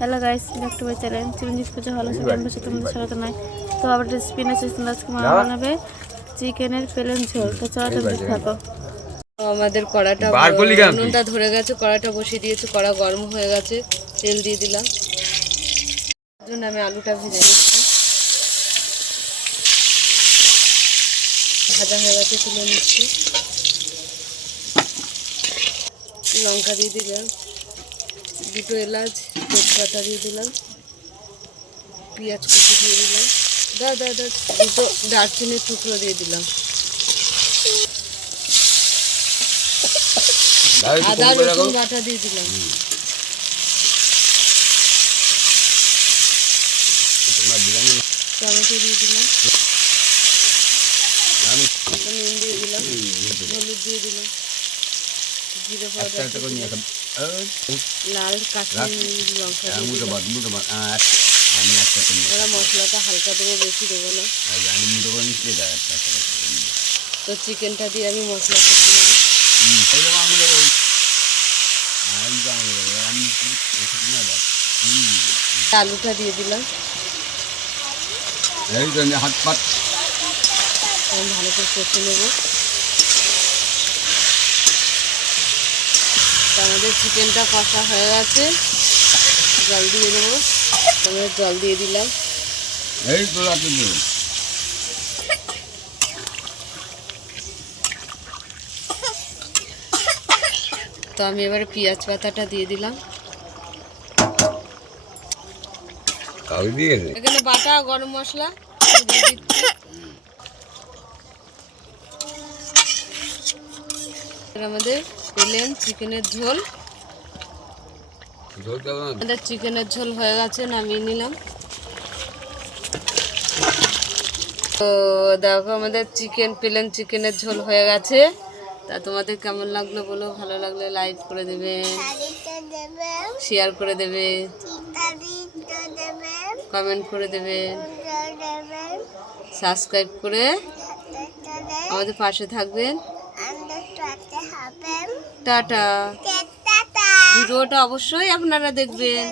Hello guys, back to my channel Chiranjit পূজা হলো সেখানে তোমাদের স্বাগত নাই। তো আবার রেসিপি নিয়ে এসেছি, আজকে মা বানাবে চিকেনের প্লেন ঝোল। তো চলো তোমরা থাকো। আমাদের কড়াটা নুনটা ধরে গেছে, কড়াটা বসিয়ে দিয়েছে, কড়া গরম হয়ে গেছে, তেল দিয়ে দিলাম। জন্য আমি আলুটা ভেজে নিচ্ছি। ভাজা হয়ে গেছে, তুলে নিচ্ছি। লঙ্কা দিয়ে দিলাম, দুটো এলাচ তেজপাতা দিয়ে দিলাম, পেঁয়াজ কুচি দিয়ে দিলাম, দুটো দারচিনির টুকরো দিয়ে দিলাম, আদা রসুন বাটা দিয়ে দিলাম, টমেটো দিয়ে দিলাম, নুন দিয়ে দিলাম, হলুদ দিয়ে দিলাম, জিরে পাউডার, লাল কাশ্মীরি লঙ্কা দিয়ে দিলাম। ওরা মশলাটা হালকা দেবো, বেশি দেবো না। তো চিকেনটা দিয়ে আমি মশলা কষে নেব। আলুটা দিয়ে দিলাম, আমি ভালো করে কষে নেব। আমাদের চিকেনটা কষা হয়ে গেছে, জল দিয়ে দেবো। আমরা জল দিয়ে দিলাম। তো আমি এবারে পেঁয়াজ পাতাটা দিয়ে দিলাম। এখানে বাটা গরম মশলা দিয়ে দিচ্ছি। আমাদের প্লেন চিকেনের ঝোল, আমাদের চিকেনের ঝোল হয়ে গেছে, নামিয়ে নিলাম। তো দেখো আমাদের প্লেন চিকেনের ঝোল হয়ে গেছে। তা তোমাদের কেমন লাগলো বলো, ভালো লাগলে লাইক করে দেবে, শেয়ার করে দেবে, কমেন্ট করে দেবে, সাবস্ক্রাইব করে আমাদের পাশে থাকবেন। টাটা। ভিডিওটা অবশ্যই আপনারা দেখবেন।